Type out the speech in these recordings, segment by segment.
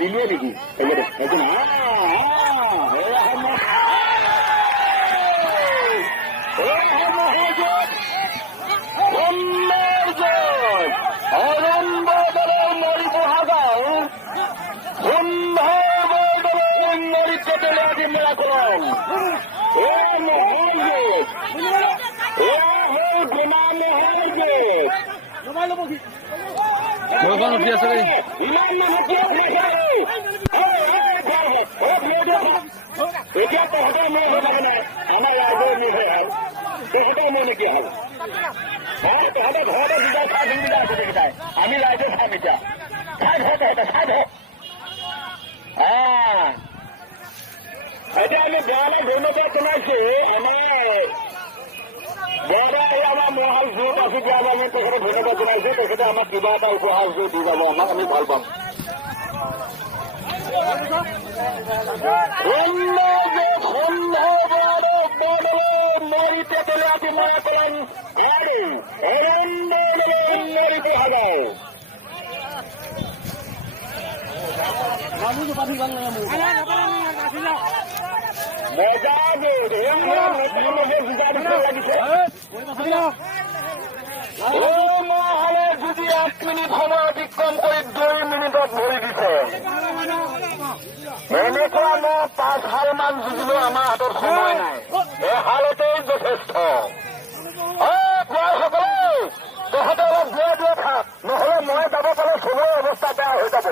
দিলিয়ে নেকি বৰষুণ উঠি আছে দেই এতিয়া তহঁতৰ মোৰ হৈ থাকে নে আমাৰ ৰাইজৰ মোৰ হৈ হ'ল তহঁতৰ মোৰ নেকি হ'ল তহঁতৰ ঘৰতে দুটা খাই দুটা আছে সেইকেইটাই আমি ৰাইজে খাম এতিয়া খাই ধৰ তহঁতে খাই ধৰ এতিয়া আমি বেয়ালে ধন্যবাদ জনাইছো আমাৰ বৰদা এই আমাৰ মহাল য'ত আছো বেয়া আমি তেখেতে ধন্যবাদ জনাইছো তেখেতে আমাক কিবা এটা উপহাৰ দি যাব আমাক আমি ভাল পাম মৰিতে পেলে আপনি মনে পেলেন মরিতে হাজাও মহালে যদি 1 মিনিট সময় অতিক্রম করে 2 মিনিটত ভরি দিছে এনেকুৱা মই 5 হাল মান যুঁজিলেও আমাৰ হাতত সময় নাই এই হালতেই যথেষ্ট তহঁতে অলপ জীয়াই দিয়ে থাক নহলে মই যাব পালে চবৰে অৱস্থা বেয়া হৈ যাব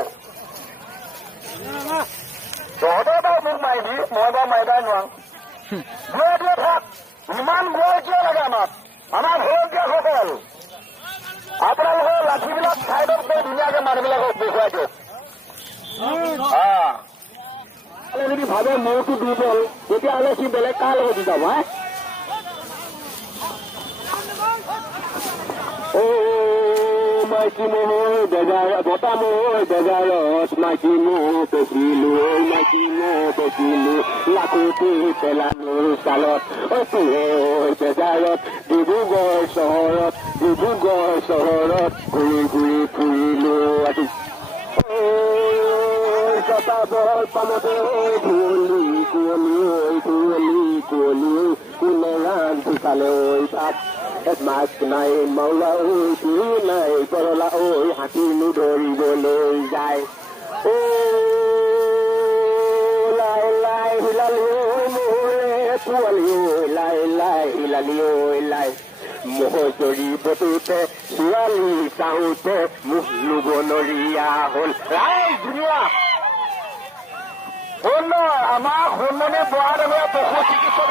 তহঁতে বাৰু মোক মাৰিবি মই বাৰু মাৰিবাই নোৱাৰো জীয়াই দিয়ে থাক ইমান গৈ কিয় লাগে আমাক আমাৰ ভৰকীয়াসকল আপোনালোকৰ লাঠিবিলাক চাইডত গৈ ধুনীয়াকে মানুহবিলাকক দেখুৱাই দিয়ক যদি ভাবে মূৰটো দুৰ্বল তেতিয়াহ'লে সি বেলেগ কাৰ লগত যাব মাইকী ম'হৰ বতা ম'হৰ বেজাৰত মাইকী ম'হ বেচিলো মাইকী ম'হ বেচিলো লাখুটি পেলালো চালত বেজাৰত ডিব্ৰুগড় চহৰত ঘূৰি ঘূৰি ফুৰিলো আজি কটাবৰ পানতে কুঁৱলী কোনে ৰান্ধি চালে তাত মাছ নাই মাওলা তুই নাই কৰলা হাতী ধৰিবলৈ যায় লাই লাই হিলালি মোৰে পোৱালি লাই হিলালি লাই মহ চৰি বটোতে ছোৱালী চাওঁতে মুখ লুব নৰিয়া হ'ল ৰাই ধুনীয়া আমাৰ সোণমণি বৰা পশু চিকিৎসক